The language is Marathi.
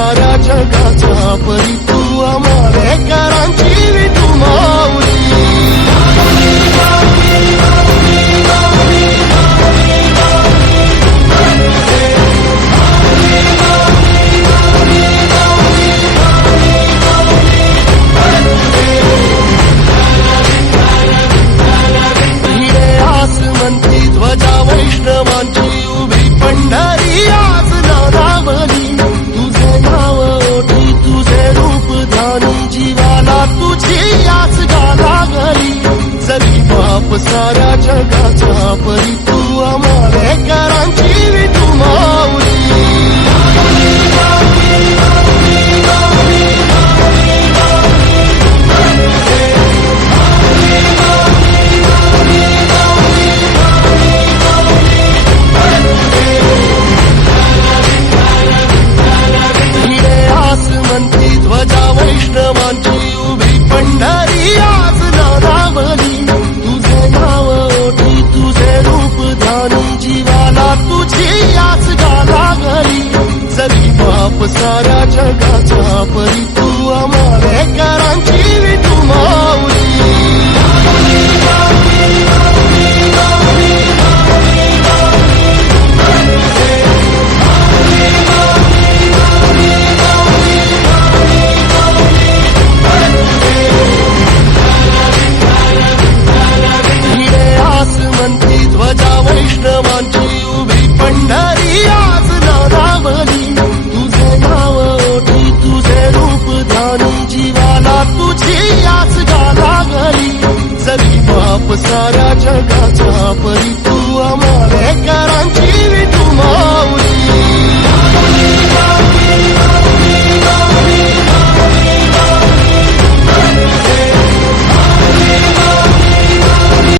साऱ्या जगाचा परी तू आमालेकरांची विठू माऊली वैष्णवांची उभी पंढरी आज नावावली तुझे नाव ओठी तुझे रूप ध्यानी जीवाला तुझी आज गाला घरी जरी बाप साऱ्या जगाचा परी तू आमालेकरांची विठू माऊली वैष्णवांची उभी पंढरी आज नावावली तुझे नाव ओठी तुझे रूप ध्यानी जीवाला तुझी आज गाला घरी जरी बाप साऱ्या जगाचा परी तू आमालेकरांची विठू माऊली वैष्णवांची उभी पंढरी आज नावावली तुझे नाव ओठी तुझे रूप ध्यानी जीवाला तुझी आज गाला घरी जरी बाप साऱ्या